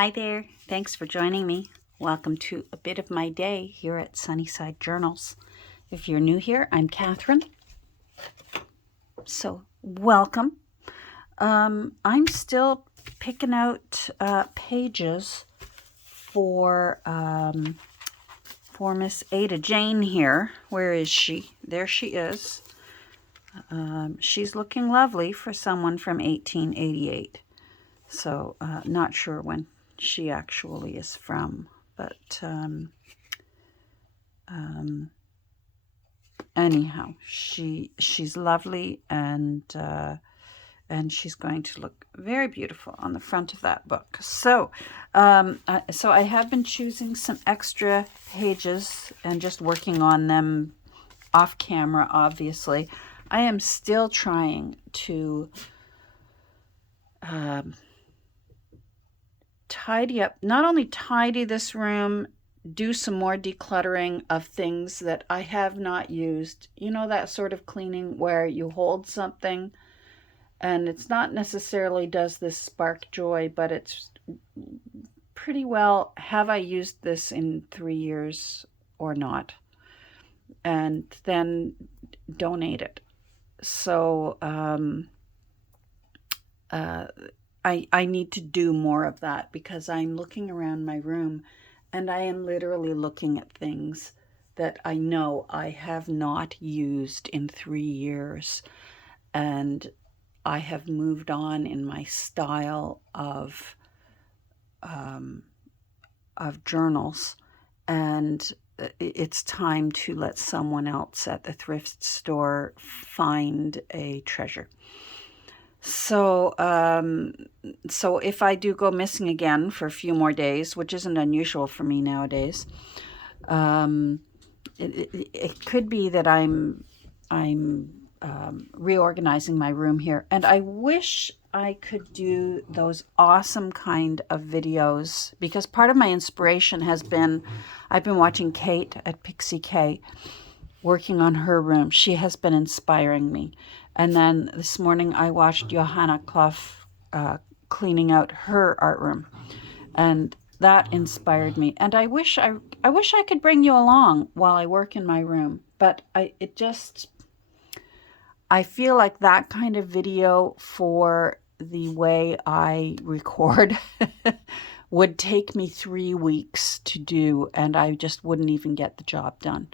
Hi there. Thanks for joining me. Welcome to a bit of my day here at Sunnyside Journals. If you're new here, I'm Catherine. So welcome. I'm still picking out pages for Miss Ada Jane here. Where is she? There she is. She's looking lovely for someone from 1888. So not sure when she actually is from, but anyhow, she's lovely, and she's going to look very beautiful on the front of that book. So so I have been choosing some extra pages and just working on them off camera, obviously. I am still trying to tidy up, not only tidy this room, do some more decluttering of things that I have not used. You know, that sort of cleaning where you hold something and it's not necessarily does this spark joy, but it's pretty well, have I used this in 3 years or not? And then donate it. So I need to do more of that, because I'm looking around my room and I am literally looking at things that I know I have not used in 3 years. And I have moved on in my style of journals, and it's time to let someone else at the thrift store find a treasure. So so if I do go missing again for a few more days, which isn't unusual for me nowadays, it could be that I'm reorganizing my room here. And I wish I could do those awesome kind of videos, because part of my inspiration has been, I've been watching Kate at Pixie K working on her room. She has been inspiring me. And then this morning I watched Johanna Clough cleaning out her art room, and that inspired me. And I wish I could bring you along while I work in my room, but I feel like that kind of video for the way I record would take me 3 weeks to do, and I just wouldn't even get the job done.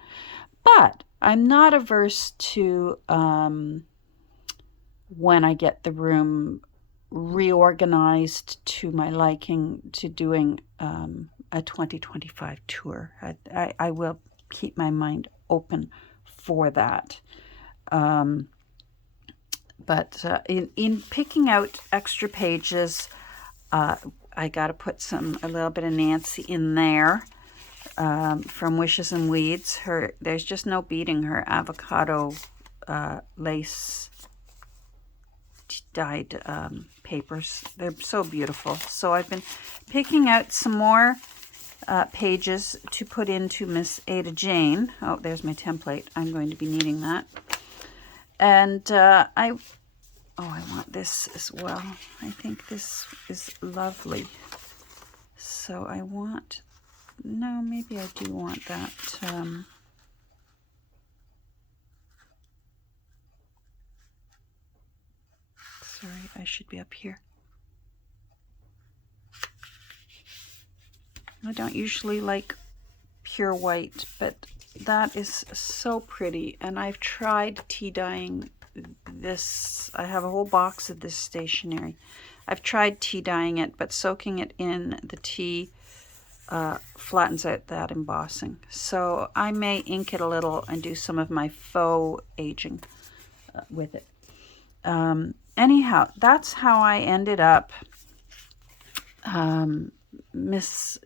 But I'm not averse to, when I get the room reorganized to my liking, to doing a 2025 tour. I will keep my mind open for that. But in picking out extra pages, I got to put a little bit of Nancy in there. From Wishes and Weeds. There's just no beating her avocado lace dyed papers. They're so beautiful. So I've been picking out some more pages to put into Miss Ada Jane. Oh, there's my template. I'm going to be needing that. And I want this as well. I think this is lovely. So I want... No, maybe I do want that. Sorry, I should be up here. I don't usually like pure white, but that is so pretty. And I've tried tea dyeing this. I have a whole box of this stationery. I've tried tea dyeing it, but soaking it in the tea flattens out that embossing. So I may ink it a little and do some of my faux aging with it. Anyhow, that's how I ended up Miss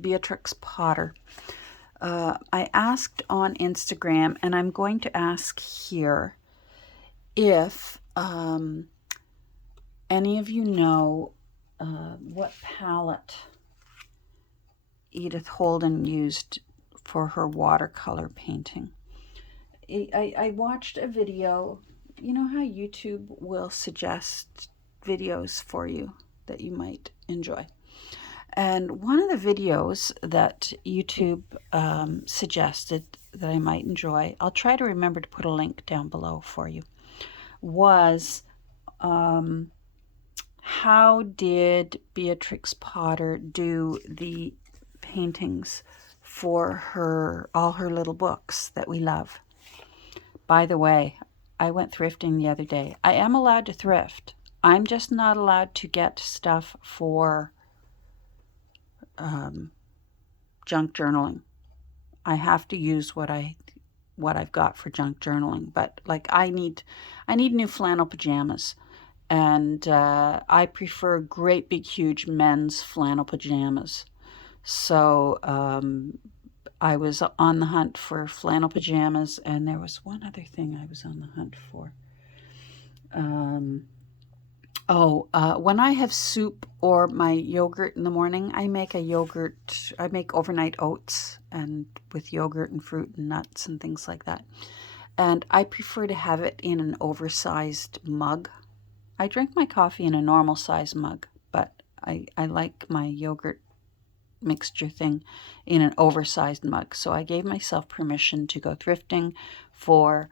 Beatrix Potter. I asked on Instagram, and I'm going to ask here, if any of you know what palette Edith Holden used for her watercolor painting. I watched a video. You know how YouTube will suggest videos for you that you might enjoy. And one of the videos that YouTube suggested that I might enjoy, I'll try to remember to put a link down below for you, was how did Beatrix Potter do the paintings for all her little books that we love. By the way, I went thrifting the other day. I am allowed to thrift. I'm just not allowed to get stuff for junk journaling. I have to use what I've got for junk journaling. But like I need new flannel pajamas, and I prefer great big huge men's flannel pajamas. So I was on the hunt for flannel pajamas, and there was one other thing I was on the hunt for. When I have soup or my yogurt in the morning, I make overnight oats and with yogurt and fruit and nuts and things like that. And I prefer to have it in an oversized mug. I drink my coffee in a normal size mug, but I like my yogurt mixture thing in an oversized mug. So I gave myself permission to go thrifting for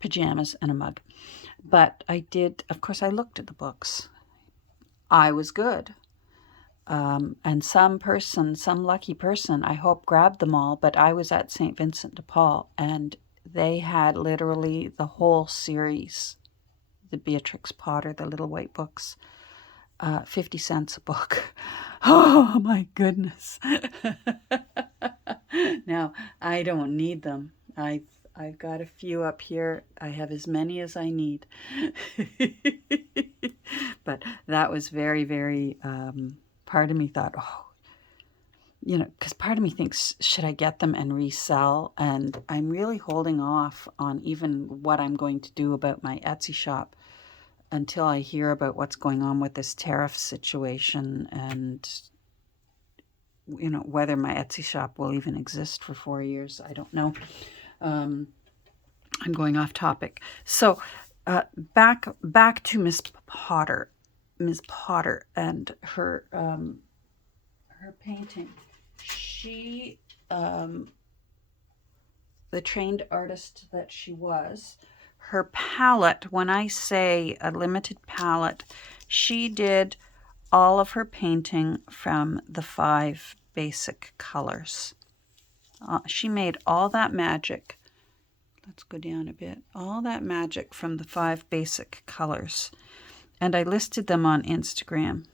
pajamas and a mug. But I did, of course, I looked at the books. I was good. And some lucky person, I hope, grabbed them all. But I was at St. Vincent de Paul, and they had literally the whole series, the Beatrix Potter, the little white books, 50 cents a book. Oh, my goodness. Now, I don't need them. I've got a few up here. I have as many as I need. But that was very, very, part of me thought, because part of me thinks, should I get them and resell? And I'm really holding off on even what I'm going to do about my Etsy shop until I hear about what's going on with this tariff situation, and whether my Etsy shop will even exist for 4 years. I don't know. I'm going off topic. So back to Miss Potter and her painting. She, the trained artist that she was, her palette, when I say a limited palette, she did all of her painting from the 5 basic colors. She made all that magic. Let's go down a bit. All that magic from the 5 basic colors. And I listed them on Instagram.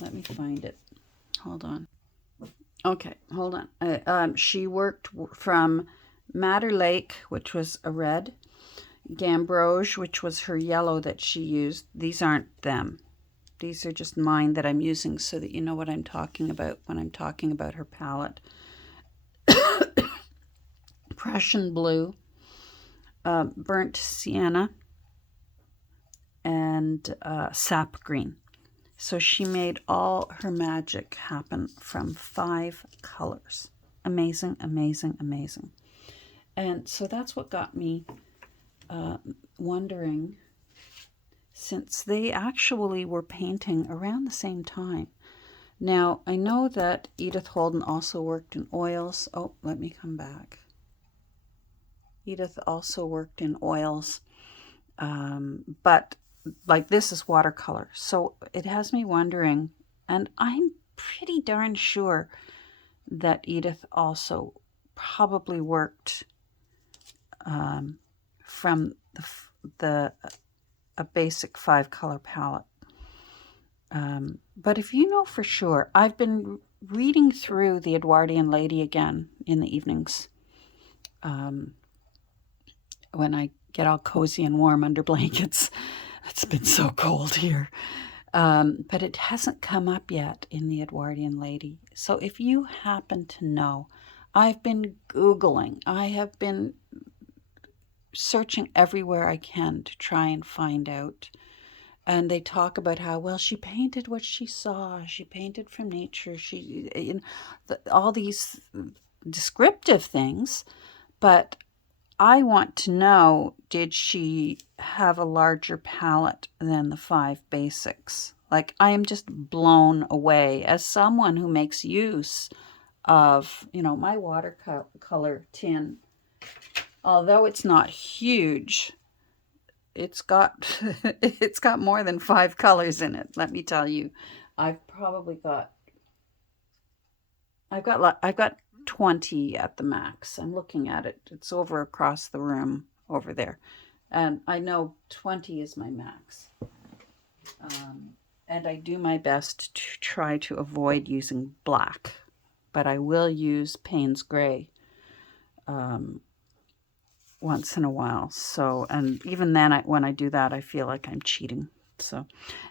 Let me find it. Hold on. Okay, hold on. She worked from Madder Lake, which was a red. Gambrosier, which was her yellow that she used. These aren't them. These are just mine that I'm using so that you know what I'm talking about when I'm talking about her palette. Prussian blue, burnt sienna, and sap green. So she made all her magic happen from 5 colors. Amazing, amazing, amazing. And so that's what got me wondering, since they actually were painting around the same time. Now, I know that Edith Holden also worked in oils. Oh, let me come back. Edith also worked in oils, but like this is watercolor. So it has me wondering, and I'm pretty darn sure that Edith also probably worked from a basic 5 color palette. But if you know for sure, I've been reading through The Edwardian Lady again in the evenings. When I get all cozy and warm under blankets. It's been so cold here. But it hasn't come up yet in The Edwardian Lady. So if you happen to know, I've been Googling. I have been searching everywhere I can to try and find out. And they talk about how, well, she painted what she saw. She painted from nature. All these descriptive things. But I want to know, did she have a larger palette than the 5 basics? Like, I am just blown away as someone who makes use of, you know, my watercolor tin. Although it's not huge, it's got it's got more than 5 colors in it. Let me tell you, I've probably got I've got 20 at the max. I'm looking at it. It's over across the room over there, and I know 20 is my max. And I do my best to try to avoid using black, but I will use Payne's Gray once in a while. So, and even then, when I do that, I feel like I'm cheating. So,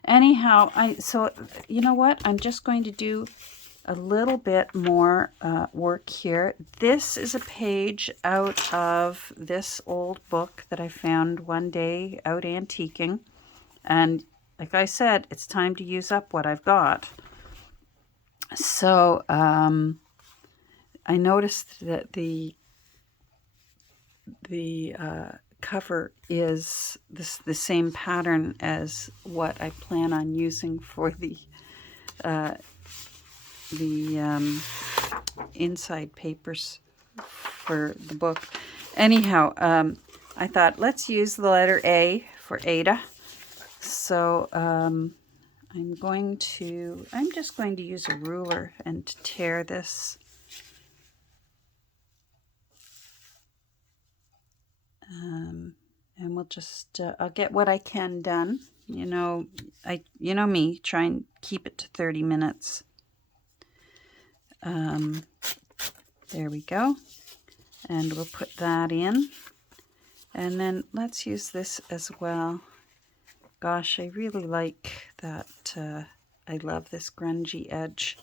anyhow, so you know what? I'm just going to do a little bit more work here. This is a page out of this old book that I found one day out antiquing, and like I said, it's time to use up what I've got. So I noticed that the cover is the same pattern as what I plan on using for the inside papers for the book. Anyhow, I thought let's use the letter A for Ada. So I'm just going to use a ruler and tear this. And we'll just, I'll get what I can done. You know me, try and keep it to 30 minutes. There we go. And we'll put that in. And then let's use this as well. Gosh, I really like that. I love this grungy edge.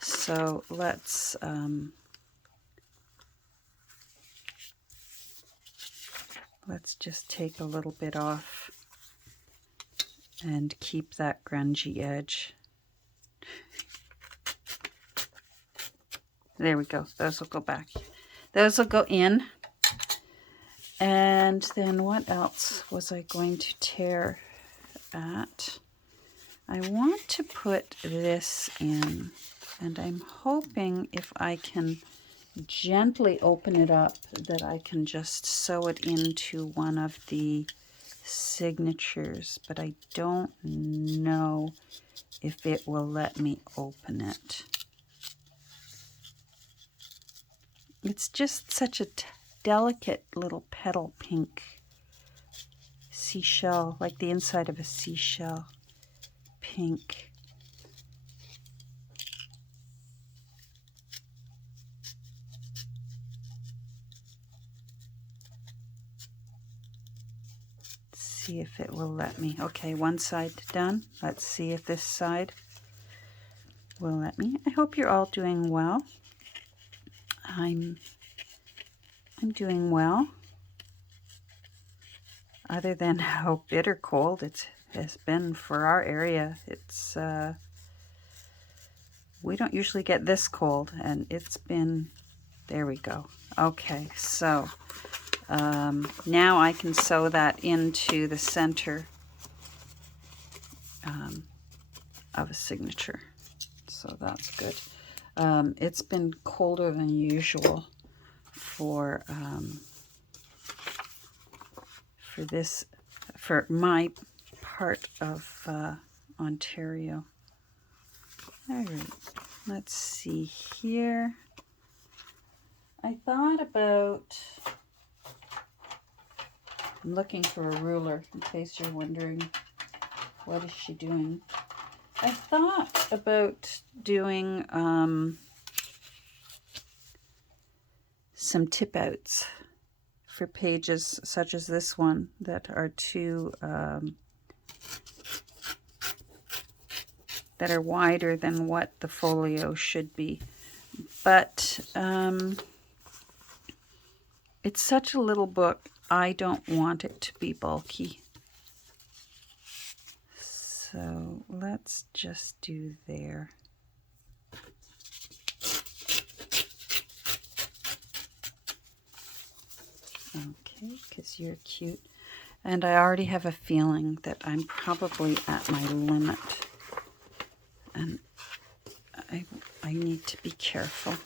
So let's just take a little bit off and keep that grungy edge. There we go. Those will go back. Those will go in. And then what else was I going to tear at? I want to put this in, and I'm hoping if I can gently open it up that I can just sew it into one of the signatures, but I don't know if it will let me open it. It's just such a delicate little petal pink seashell, like the inside of a seashell pink. See if it will let me. Okay, one side done. Let's see if this side will let me. I hope you're all doing well. I'm doing well. Other than how bitter cold it has been for our area. It's we don't usually get this cold, and it's been, there we go. Okay, so now I can sew that into the center of a signature. So that's good. It's been colder than usual for my part of Ontario. All right, let's see here. I thought about, I'm looking for a ruler in case you're wondering what is she doing. I thought about doing some tip outs for pages such as this one that are too that are wider than what the folio should be, but it's such a little book, I don't want it to be bulky. So let's just do there. Okay, because you're cute. And I already have a feeling that I'm probably at my limit And I need to be careful.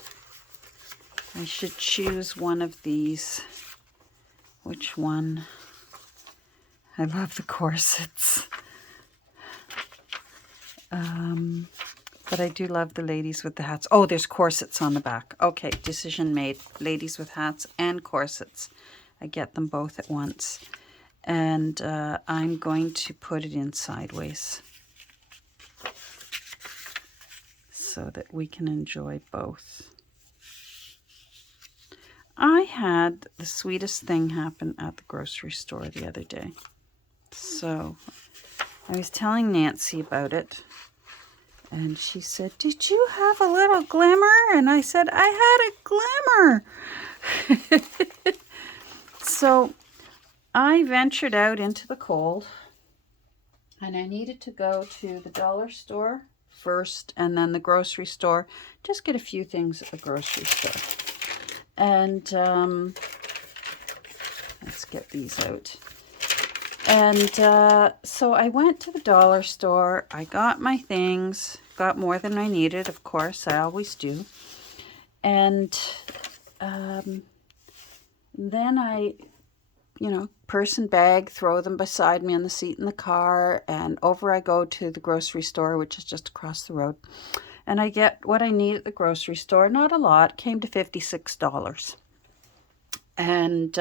I should choose one of these. Which one? I love the corsets. But I do love the ladies with the hats. Oh, there's corsets on the back. Okay, decision made. Ladies with hats and corsets. I get them both at once. And I'm going to put it in sideways so that we can enjoy both. I had the sweetest thing happen at the grocery store the other day. So I was telling Nancy about it. And she said, "Did you have a little glimmer?" And I said, "I had a glimmer." So I ventured out into the cold, and I needed to go to the dollar store first and then the grocery store. Just get a few things at the grocery store. And let's get these out. And so I went to the dollar store. I got my things, got more than I needed, of course. I always do. And then I, purse and bag, throw them beside me on the seat in the car. And over I go to the grocery store, which is just across the road. And I get what I need at the grocery store. Not a lot. Came to $56. And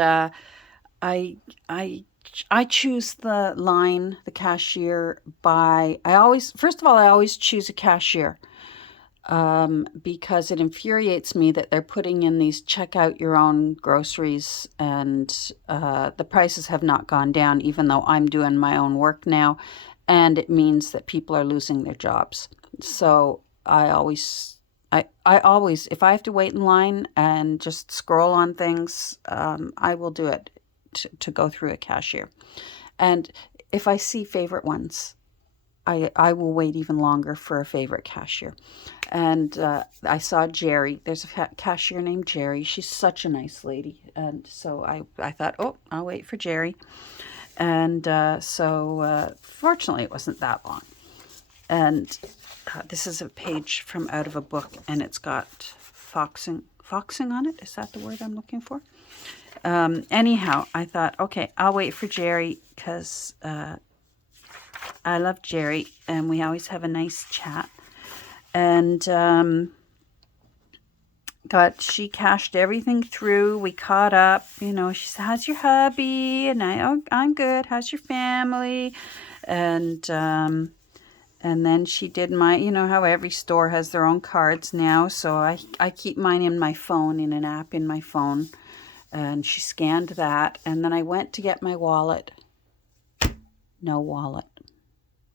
I choose the line, the cashier, by, I always choose a cashier because it infuriates me that they're putting in these check out your own groceries, and the prices have not gone down, even though I'm doing my own work now, and it means that people are losing their jobs. So I always, if I have to wait in line and just scroll on things, I will do it. To go through a cashier. And if I see favorite ones, I will wait even longer for a favorite cashier. And I saw Jerry. There's a cashier named Jerry. She's such a nice lady. And so I thought, I'll wait for Jerry. And so fortunately it wasn't that long. And this is a page from out of a book, and it's got foxing on it. Is that the word I'm looking for? Anyhow, I thought, okay, I'll wait for Jerry because I love Jerry and we always have a nice chat. And she cashed everything through. We caught up. She said, "How's your hubby?" And I'm good. How's your family? And then she did my, how every store has their own cards now. So I keep mine in my phone, in an app in my phone. And she scanned that. And then I went to get my wallet. No wallet.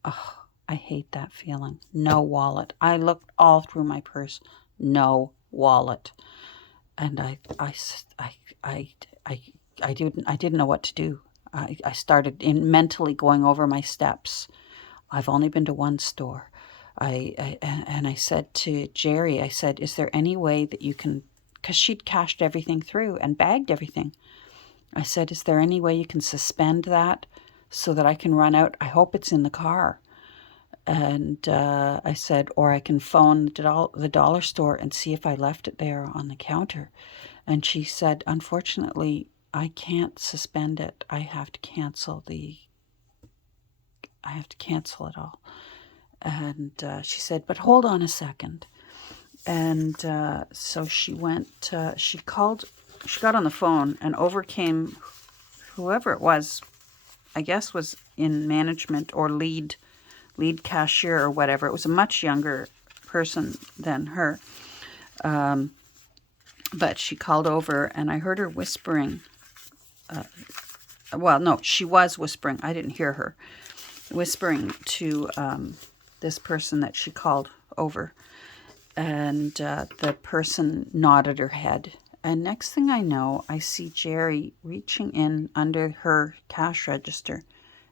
Oh, I hate that feeling. No wallet. I looked all through my purse. No wallet. And I didn't know what to do. I started mentally going over my steps. I've only been to one store. And I said to Jerry, I said, "Is there any way that you can," because she'd cashed everything through and bagged everything. I said, "Is there any way you can suspend that so that I can run out? I hope it's in the car." And I said, "Or I can phone the dollar store and see if I left it there on the counter." And she said, "Unfortunately, I can't suspend it. I have to cancel it all." And she said, "But hold on a second." And so she went, she got on the phone, and over came whoever it was, I guess was in management or lead cashier or whatever. It was a much younger person than her. But she called over, and I heard her whispering. She was whispering. I didn't hear her. Whispering to this person that she called over. And the person nodded her head. And next thing I know, I see Jerry reaching in under her cash register.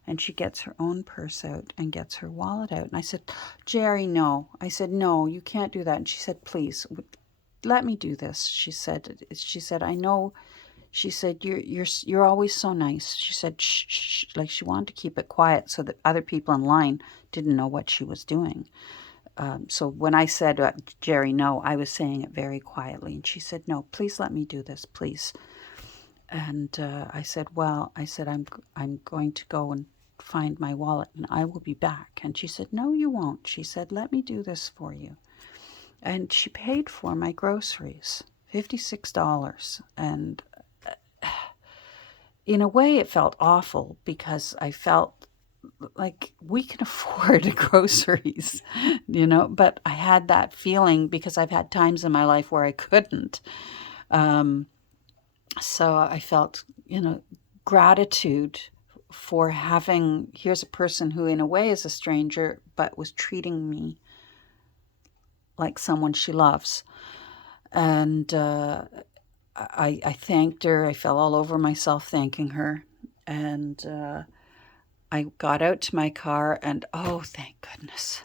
And she gets her own purse out and gets her wallet out. And I said, "Jerry, no." I said, "No, you can't do that." And she said, "Please, let me do this." She said, "I know." She said, you're always so nice." She said, "Shh, shh," like she wanted to keep it quiet so that other people in line didn't know what she was doing. So when I said, Jerry, no, I was saying it very quietly. And she said, no, please let me do this, please. And I said, well, I'm going to go and find my wallet and I will be back. And she said, no, you won't. She said, let me do this for you. And she paid for my groceries, $56. And in a way, it felt awful because I felt like we can afford groceries, but I had that feeling because I've had times in my life where I couldn't. So I felt, gratitude for here's a person who in a way is a stranger, but was treating me like someone she loves. And I thanked her. I fell all over myself thanking her. And I got out to my car and, oh, thank goodness.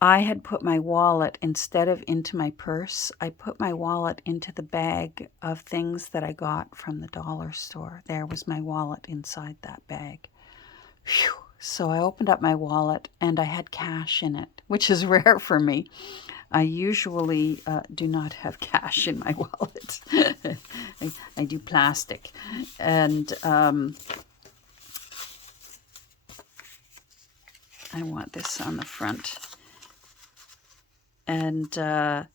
I had put my wallet, instead of into my purse, I put my wallet into the bag of things that I got from the dollar store. There was my wallet inside that bag. Whew. So I opened up my wallet and I had cash in it, which is rare for me. I usually do not have cash in my wallet. I do plastic. And I want this on the front. And I'm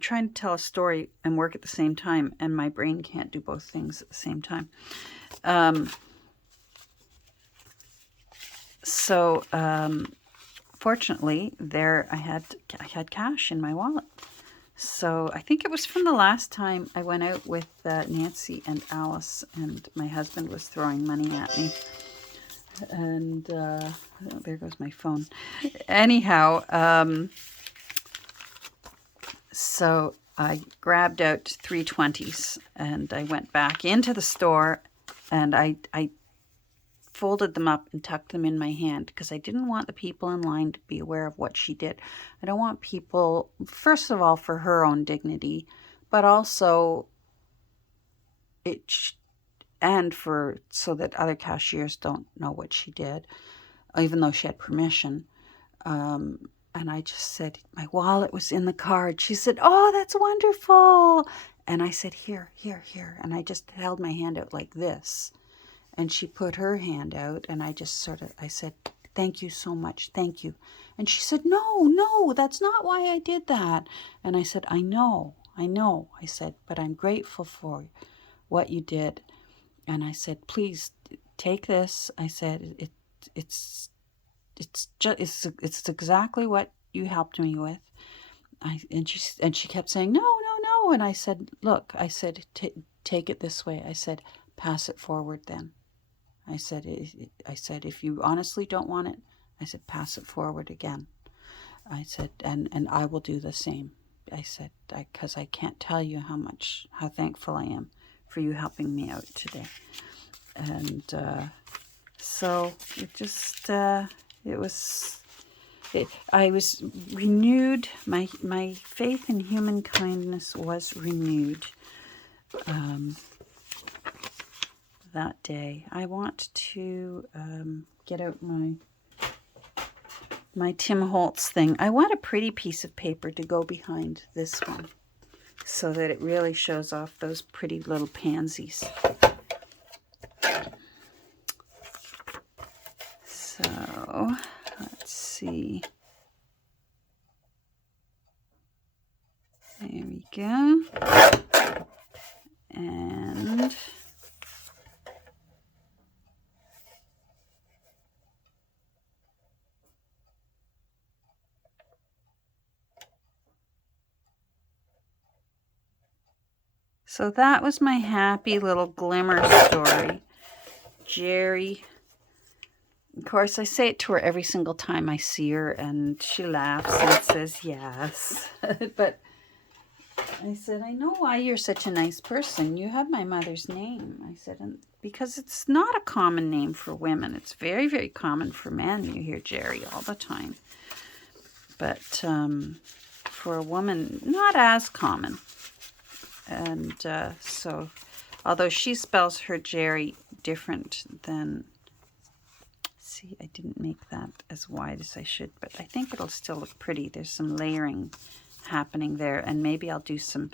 trying to tell a story and work at the same time, and my brain can't do both things at the same time. So fortunately, I had cash in my wallet. So I think it was from the last time I went out with Nancy and Alice, and my husband was throwing money at me. And there goes my phone. Anyhow, so I grabbed out 320s and I went back into the store and I folded them up and tucked them in my hand because I didn't want the people in line to be aware of what she did. I don't want people, first of all, for her own dignity, but also so that other cashiers don't know what she did, even though she had permission. And I just said, my wallet was in the card. She said, oh, that's wonderful. And I said, here. And I just held my hand out like this. And she put her hand out, and I said, thank you so much, thank you. And she said, no, that's not why I did that. And I said, I know. I said, but I'm grateful for what you did. And I said, please take this. I said, it's exactly what you helped me with. And she kept saying, no. And I said, look, take it this way. I said, pass it forward then. I said, if you honestly don't want it, I said, pass it forward again. I said, and I will do the same. I said, because I can't tell you how thankful I am for you helping me out today. And so I was renewed. My faith in human kindness was renewed. That day. I want to get out my Tim Holtz thing. I want a pretty piece of paper to go behind this one so that it really shows off those pretty little pansies. So let's see. There we go. And so that was my happy little glimmer story. Jerry. Of course, I say it to her every single time I see her, and she laughs and says yes. But I said, I know why you're such a nice person. You have my mother's name. I said, and because it's not a common name for women. It's very, very common for men. You hear Jerry all the time. But for a woman, not as common. And so Although she spells her Jerry different than... See, I didn't make that as wide as I should, but I think it'll still look pretty. There's some layering happening there, and maybe I'll do some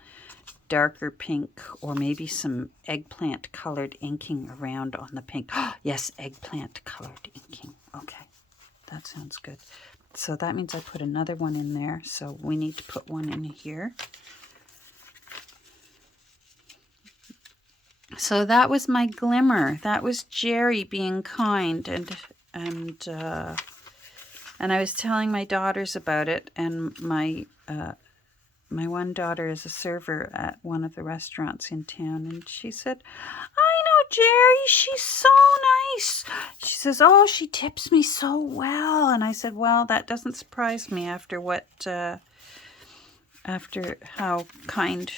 darker pink or maybe some eggplant colored inking around on the pink. Yes, eggplant colored inking. Okay, that sounds good. So that means I put another one in there. So we need to put one in here. So that was my glimmer. That was Jerry being kind, and I was telling my daughters about it, and my one daughter is a server at one of the restaurants in town, and she said, "I know Jerry, she's so nice." She says, "Oh, she tips me so well." And I said, "Well, that doesn't surprise me after after how kind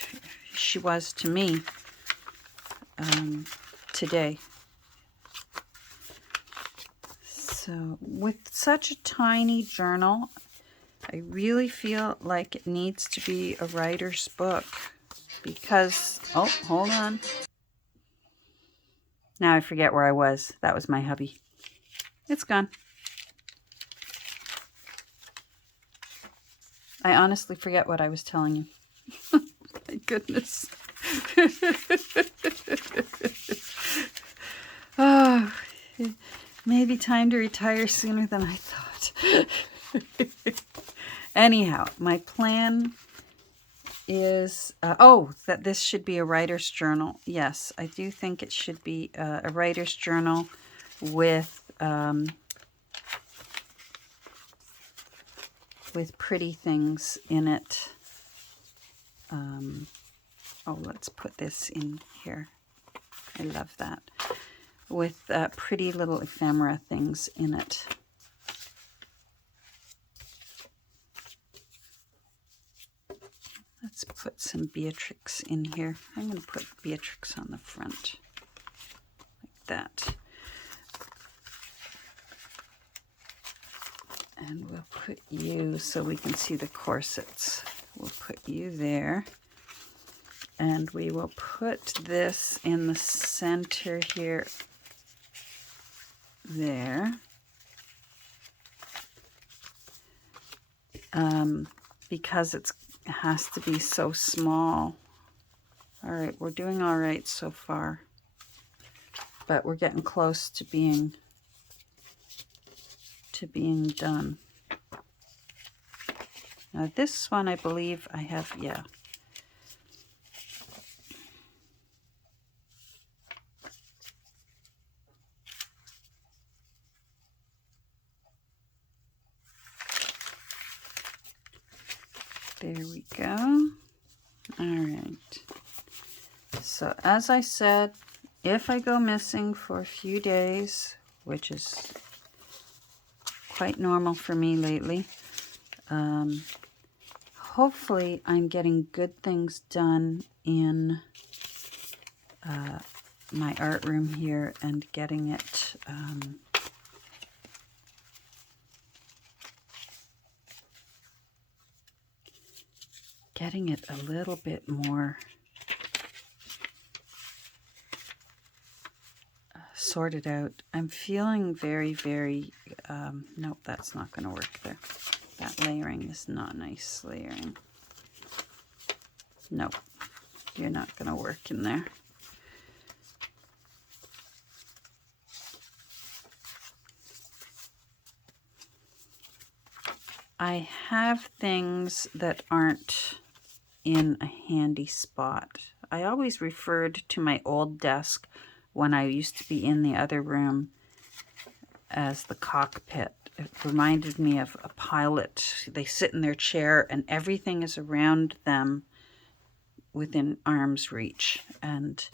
she was to me today." So with such a tiny journal, I really feel like it needs to be a writer's book because, oh, hold on. Now I forget where I was. That was my hubby. It's gone. I honestly forget what I was telling you. My goodness. Oh, maybe time to retire sooner than I thought. Anyhow, my plan is, that this should be a writer's journal. Yes, I do think it should be a writer's journal with pretty things in it. Let's put this in here. I love that. With pretty little ephemera things in it. Let's put some Beatrix in here. I'm going to put Beatrix on the front, like that. And we'll put you so we can see the corsets. We'll put you there. And we will put this in the center here. There. Because it has to be so small. All right, we're doing all right so far. But we're getting close to being done. Now this one I believe I have, yeah. There we go. All right. So as I said, if I go missing for a few days, which is quite normal for me lately, hopefully I'm getting good things done in my art room here and getting it a little bit more sorted out. I'm feeling very, very, nope, that's not going to work there. That layering is not nice layering. Nope, you're not going to work in there. I have things that aren't in a handy spot. I always referred to my old desk when I used to be in the other room as the cockpit. It reminded me of a pilot. They sit in their chair and everything is around them within arm's reach. And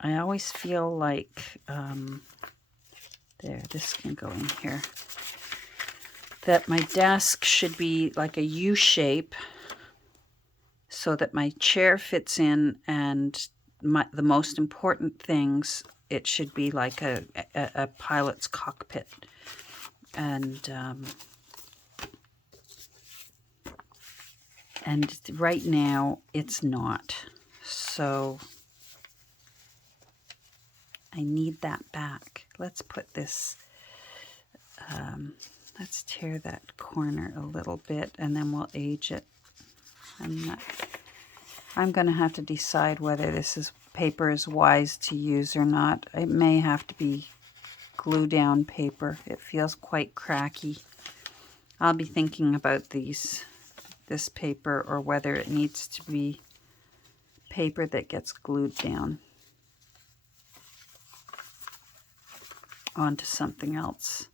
I always feel like, there, this can go in here, that my desk should be like a U shape so that my chair fits in, and the most important things, it should be like a pilot's cockpit. And right now it's not. So I need that back. Let's put this, let's tear that corner a little bit, and then we'll age it. I'm going to have to decide whether this paper is wise to use or not. It may have to be glue down paper. It feels quite cracky. I'll be thinking about this paper, or whether it needs to be paper that gets glued down onto something else.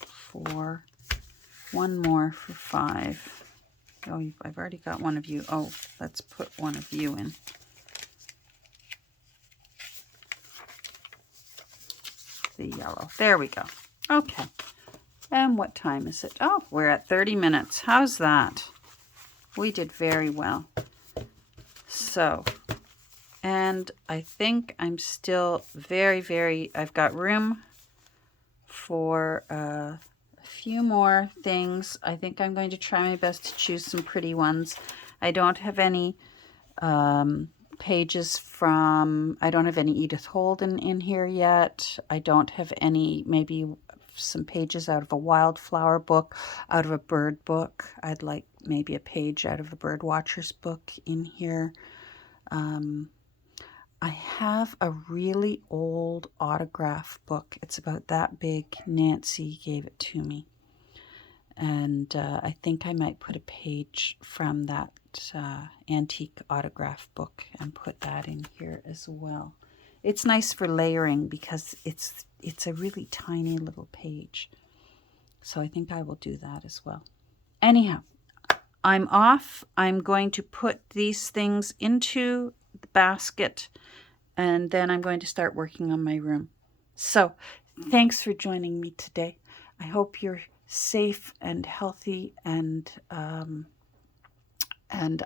4. One more for 5. Oh, I've already got one of you. Oh, let's put one of you in. The yellow. There we go. Okay. And what time is it? Oh, we're at 30 minutes. How's that? We did very well. So, and I think I'm still I've got room for a few more things. I think I'm going to try my best to choose some pretty ones. I don't have any pages from, I don't have any Edith Holden in here yet. I don't have any, maybe some pages out of a wildflower book, out of a bird book. I'd like maybe a page out of a bird watcher's book in here. I have a really old autograph book. It's about that big. Nancy gave it to me. And I think I might put a page from that antique autograph book and put that in here as well. It's nice for layering because it's a really tiny little page. So I think I will do that as well. Anyhow, I'm off. I'm going to put these things into the basket, and then I'm going to start working on my room. So thanks for joining me today. I hope you're safe and healthy, and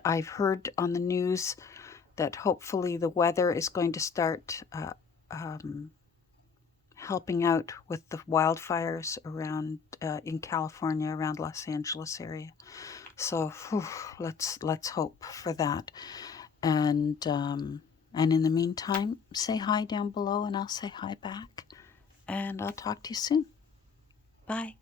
I've heard on the news that hopefully the weather is going to start helping out with the wildfires around in California, around Los Angeles area. So let's hope for that. And in the meantime, say hi down below, and I'll say hi back. And I'll talk to you soon. Bye.